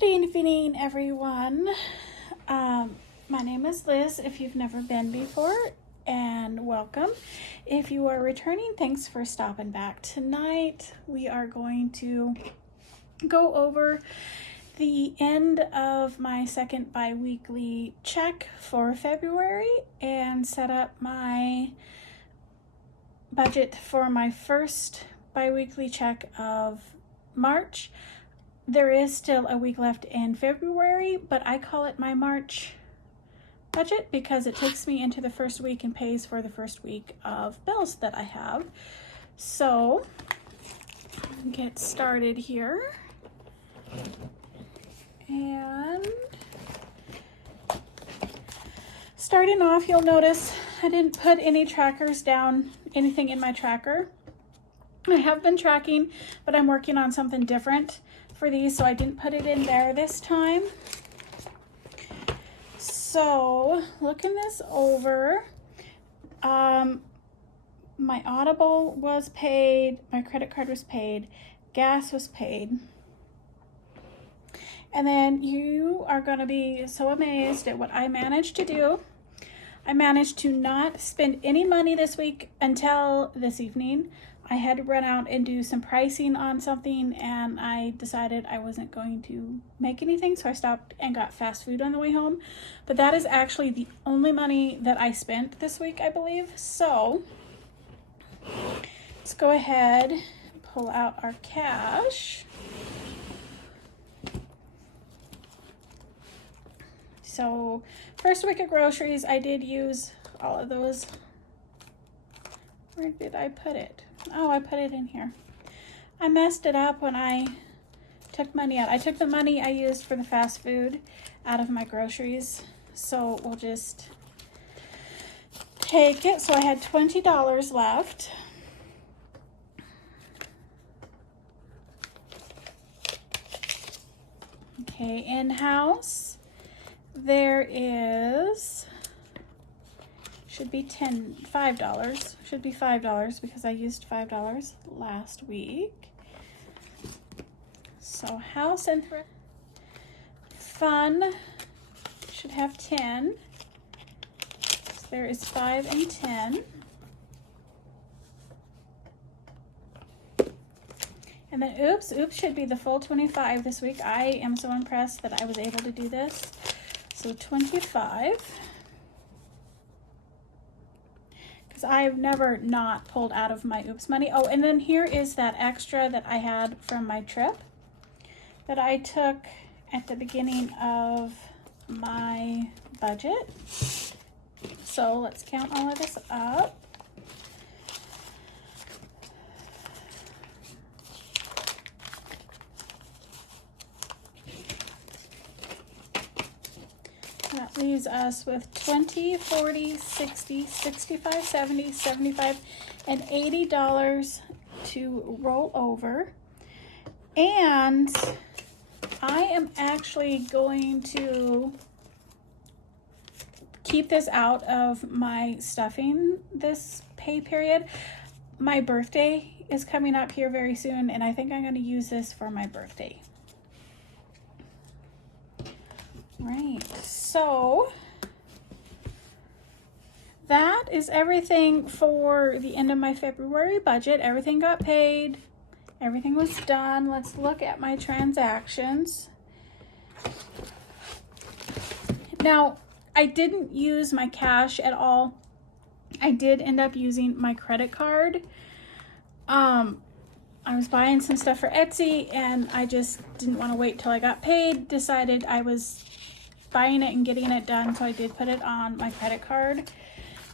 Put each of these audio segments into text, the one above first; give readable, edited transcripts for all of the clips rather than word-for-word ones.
Good evening, everyone. My name is Liz, if you've never been before, and welcome. If you are returning, thanks for stopping back. Tonight, we are going to go over the end of my second bi-weekly check for February and set up my budget for my first bi-weekly check of March. There is still a week left in February, but I call it my March budget because it takes me into the first week and pays for the first week of bills that I have. So, get started here. And starting off, you'll notice I didn't put any trackers down, anything in my tracker. I have been tracking, but I'm working on something different for these, so I didn't put it in there this time. So, looking this over, my Audible was paid, my credit card was paid, gas was paid. And then you are going to be so amazed at what I managed to do. I managed to not spend any money this week until this evening. I had to run out and do some pricing on something, and I decided I wasn't going to make anything, so I stopped and got fast food on the way home. But that is actually the only money that I spent this week, I believe. So let's go ahead and pull out our cash. So first week of groceries, I did use all of those. Where did I put it? Oh, I put it in here. I messed it up when I took money out. I took the money I used for the fast food out of my groceries. So we'll just take it. So I had $20 left. Okay, in-house, there is... should be $5. Should be $5 because I used $5 last week. So house and fun should have 10. So there is 5 and 10. And then oops should be the full 25 this week. I am so impressed that I was able to do this. So 25. I've never not pulled out of my oops money. Oh, and then here is that extra that I had from my trip that I took at the beginning of my budget. So let's count all of this up. That leaves us with 20, 40, 60, 65, 70, 75, and $80 to roll over. And I am actually going to keep this out of my stuffing this pay period. My birthday is coming up here very soon, and I think I'm going to use this for my birthday. Right, so that is everything for the end of my February budget. Everything got paid. Everything was done. Let's look at my transactions. Now, I didn't use my cash at all. I did end up using my credit card. I was buying some stuff for Etsy, and I just didn't want to wait till I got paid. Decided I was buying it and getting it done, so I did put it on my credit card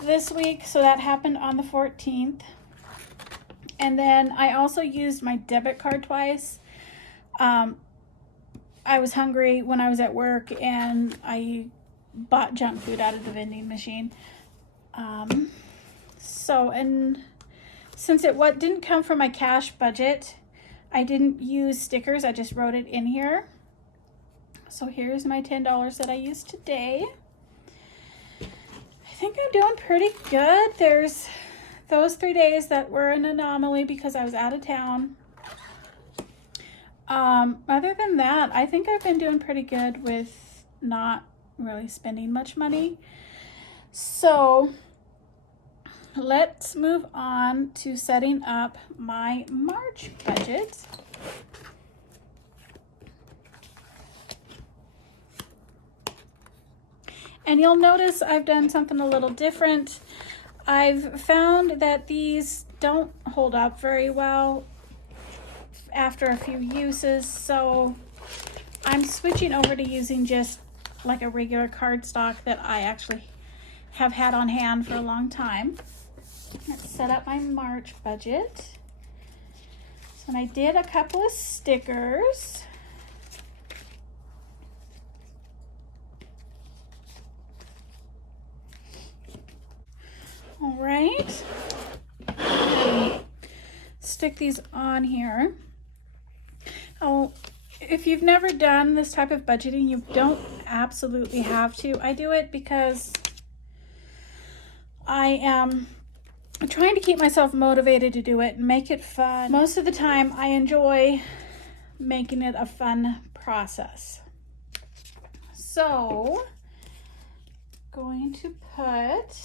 this week. So that happened on the 14th. And then I also used my debit card twice. I was hungry when I was at work, and I bought junk food out of the vending machine. And since it didn't come from my cash budget, I didn't use stickers. I just wrote it in here. So here's my $10 that I used today. I think I'm doing pretty good. There's those 3 days that were an anomaly because I was out of town. Other than that, I think I've been doing pretty good with not really spending much money. So let's move on to setting up my March budget. And you'll notice I've done something a little different. I've found that these don't hold up very well after a few uses, so I'm switching over to using just like a regular cardstock that I actually have had on hand for a long time. Let's set up my March budget. So I did a couple of stickers. All right, stick these on here. Oh, if you've never done this type of budgeting, you don't absolutely have to. I do it because I am trying to keep myself motivated to do it and make it fun. Most of the time, I enjoy making it a fun process. So, going to put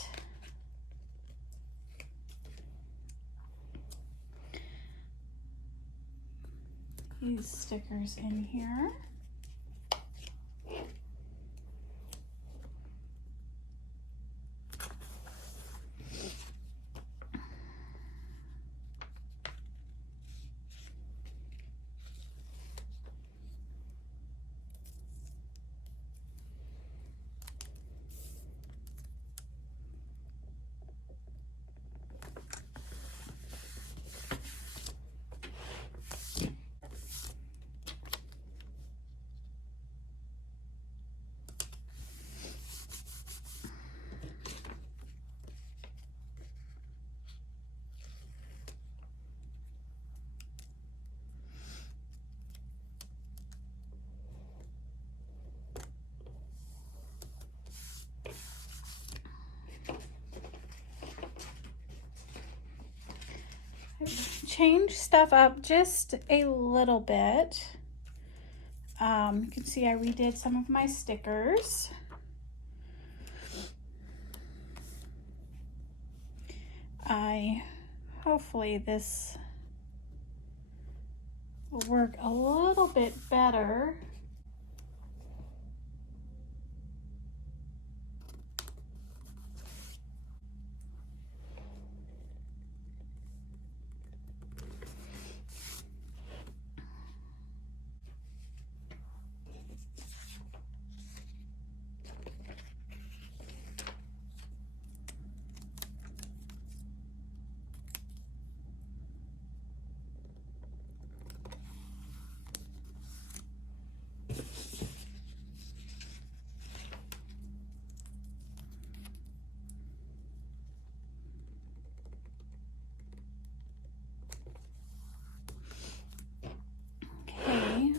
these stickers in here. Change stuff up just a little bit. You can see I redid some of my stickers. Hopefully this will work a little bit better.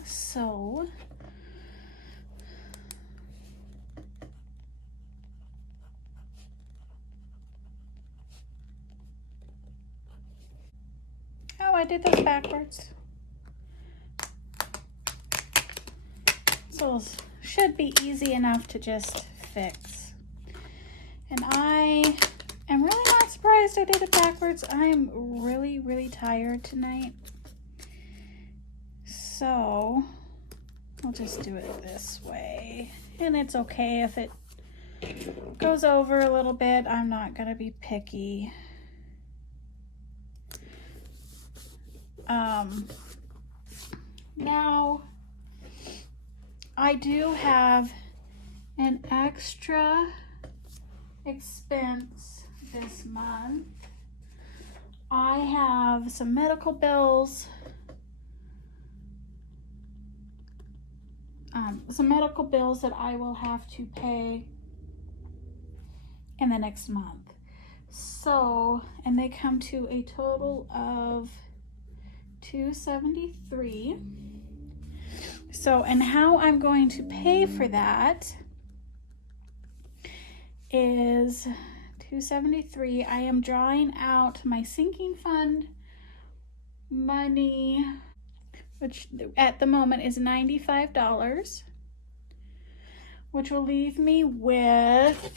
So I did those backwards. So should be easy enough to just fix. And I am really not surprised I did it backwards. I am really, really tired tonight. So I'll just do it this way. And it's okay if it goes over a little bit. I'm not gonna be picky. Now I do have an extra expense this month. I have some medical bills, that I will have to pay in the next month. So, and they come to a total of $273. So, and how I'm going to pay for that is $273. I am drawing out my sinking fund money, which at the moment is $95, which will leave me with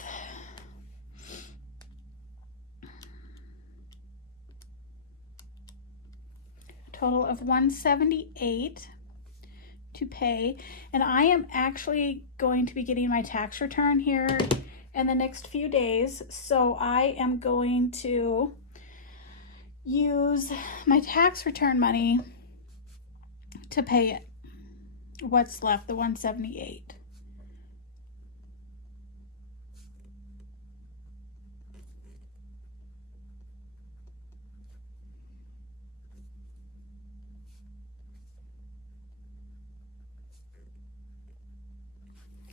a total of $178 to pay. And I am actually going to be getting my tax return here in the next few days, so I am going to use my tax return money to pay it. What's left, the $178.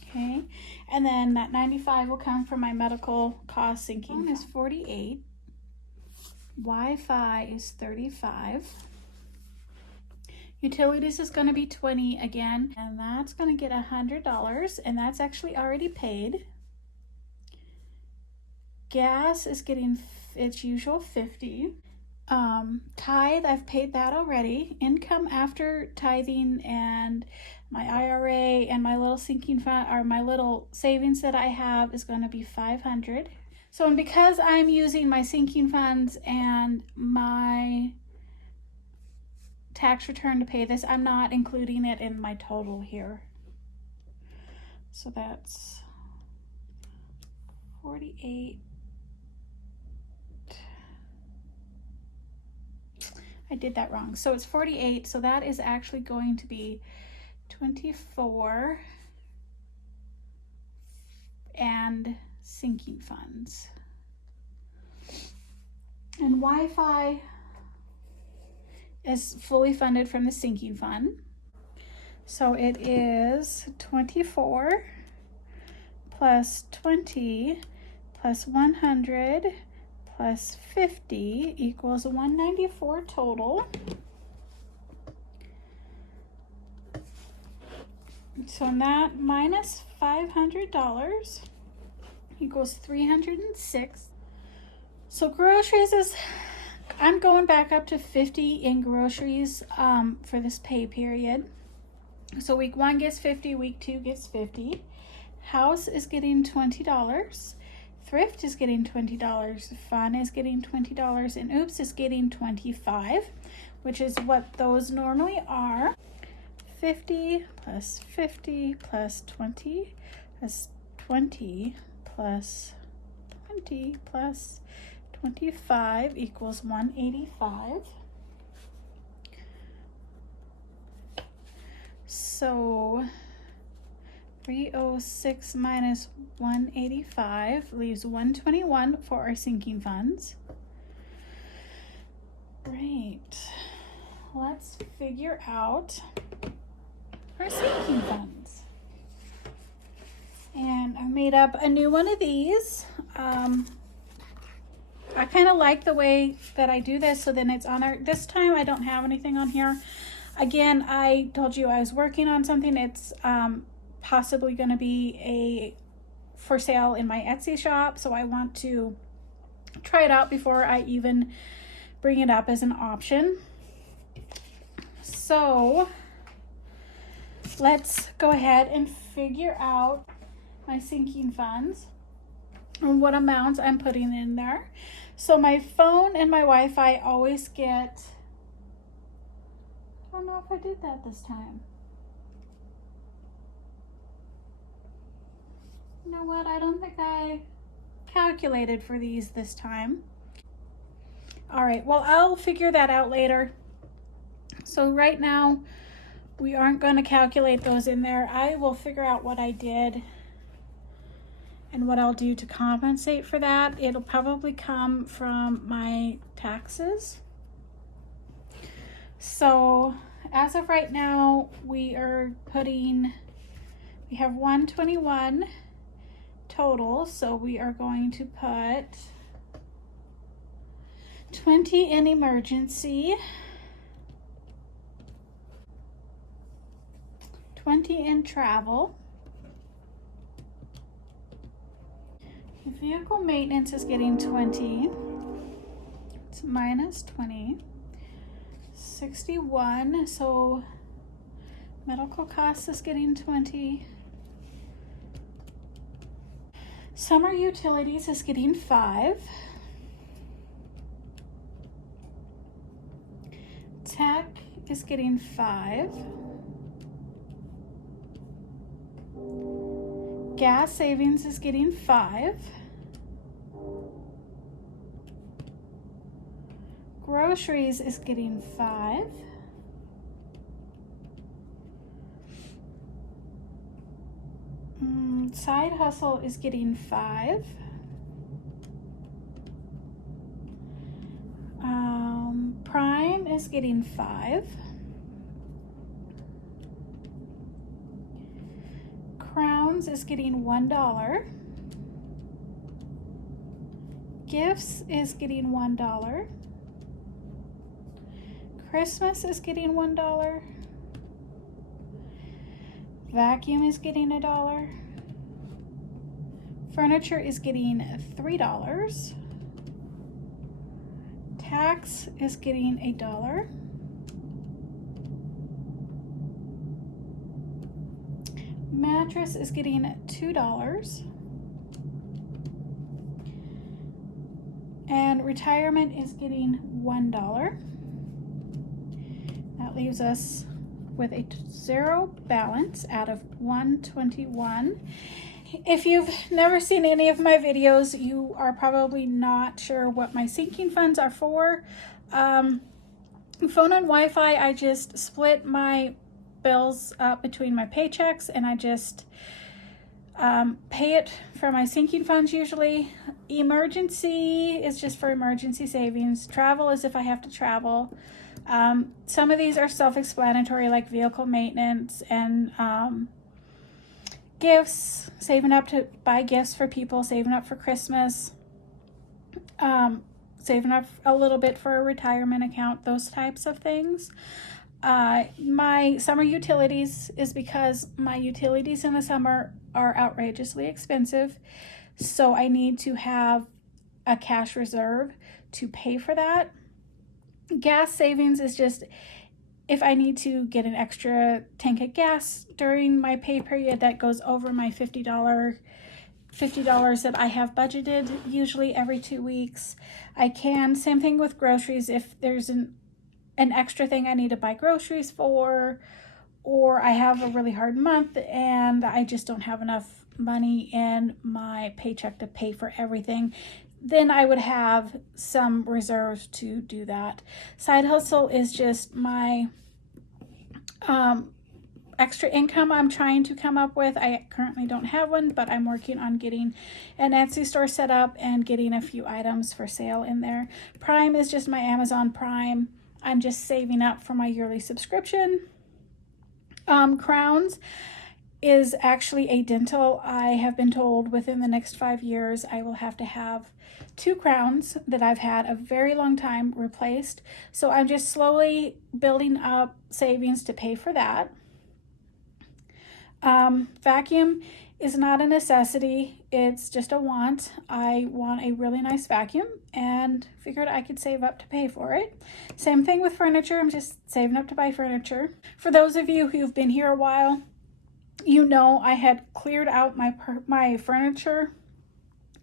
Okay, and then that $95 will come from my medical cost sinking. Phone is $48. Wi-Fi is $35. Utilities is going to be $20 again, and that's going to get $100, and that's actually already paid. Gas is getting its usual $50. Tithe, I've paid that already. Income after tithing and my IRA and my little sinking fund, or my little savings that I have, is going to be $500. So, and because I'm using my sinking funds and my tax return to pay this, I'm not including it in my total here. So that's 48. I did that wrong. So it's 48. So that is actually going to be 24 and sinking funds. And Wi-Fi is fully funded from the sinking fund. So it is 24 plus 20 plus 100 plus 50 equals 194 total. So that minus $500 equals 306. So groceries is, I'm going back up to 50 in groceries for this pay period. So week 1 gets 50, week 2 gets 50. House is getting $20. Thrift is getting $20. Fun is getting $20. And Oops is getting $25, which is what those normally are. 50 plus 50 plus 20 plus 20 plus 20 plus 25 equals 185. So 306 minus 185 leaves 121 for our sinking funds. Great. Let's figure out our sinking funds. And I made up a new one of these. I kind of like the way that I do this, so then it's on our, this time I don't have anything on here. Again, I told you I was working on something. It's possibly going to be for sale in my Etsy shop, so I want to try it out before I even bring it up as an option. So let's go ahead and figure out my sinking funds and what amounts I'm putting in there. So my phone and my Wi-Fi always get, I don't know if I did that this time. You know what? I don't think I calculated for these this time. All right, well, I'll figure that out later. So right now, we aren't going to calculate those in there. I will figure out what I did and what I'll do to compensate for that. It'll probably come from my taxes. So as of right now, we have 121 total. So we are going to put 20 in emergency, 20 in travel. Vehicle maintenance is getting 20. It's minus 20. 61. So Medical costs is getting 20. Summer utilities is getting 5. Tech is getting 5. Gas savings is getting 5. Groceries is getting 5. Side hustle is getting 5. Prime is getting 5. Crowns is getting $1. Gifts is getting $1. Christmas is getting $1. Vacuum is getting $1. Furniture is getting $3. Tax is getting $1. Mattress is getting $2. And retirement is getting $1. That leaves us with a 0 balance out of 121. If you've never seen any of my videos, you are probably not sure what my sinking funds are for. Phone and Wi-Fi, I just split my bills up between my paychecks, and I just pay it for my sinking funds usually. Emergency is just for emergency savings. Travel is if I have to travel. Some of these are self-explanatory, like vehicle maintenance and gifts, saving up to buy gifts for people, saving up for Christmas, saving up a little bit for a retirement account, those types of things. My summer utilities is because my utilities in the summer are outrageously expensive, so I need to have a cash reserve to pay for that. Gas savings is just if I need to get an extra tank of gas during my pay period that goes over my $50 that I have budgeted, usually every 2 weeks. I can. Same thing with groceries. If there's an extra thing I need to buy groceries for, or I have a really hard month and I just don't have enough money in my paycheck to pay for everything, then I would have some reserves to do that. Side hustle is just my extra income I'm trying to come up with. I currently don't have one, but I'm working on getting an Etsy store set up and getting a few items for sale in there. Prime is just my Amazon Prime. I'm just saving up for my yearly subscription. Crowns is actually a dental. I have been told within the next 5 years I will have to have 2 crowns that I've had a very long time replaced. So I'm just slowly building up savings to pay for that. Vacuum is not a necessity. It's just a want. I want a really nice vacuum and figured I could save up to pay for it. Same thing with furniture. I'm just saving up to buy furniture. For those of you who've been here a while, you know I had cleared out my furniture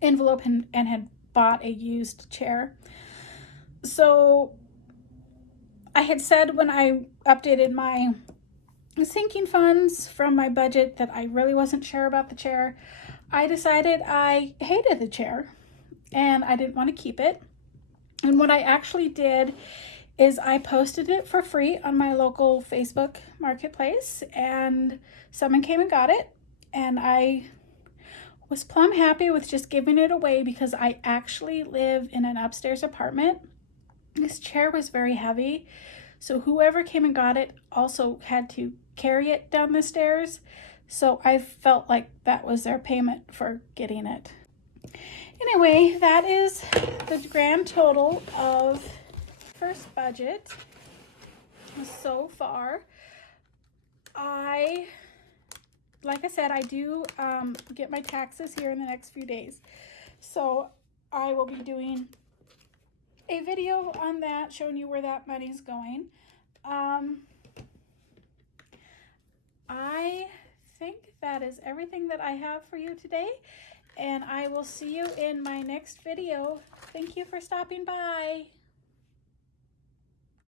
envelope and had bought a used chair. So I had said when I updated my sinking funds from my budget that I really wasn't sure about the chair. I decided I hated the chair and I didn't want to keep it. And what I actually did is I posted it for free on my local Facebook marketplace, and someone came and got it, and I was plumb happy with just giving it away because I actually live in an upstairs apartment. This chair was very heavy, so whoever came and got it also had to carry it down the stairs. So I felt like that was their payment for getting it. Anyway, that is the grand total of first budget so far. Like I said, I do get my taxes here in the next few days. So I will be doing a video on that, showing you where that money's going. that is everything that I have for you today. And I will see you in my next video. Thank you for stopping by.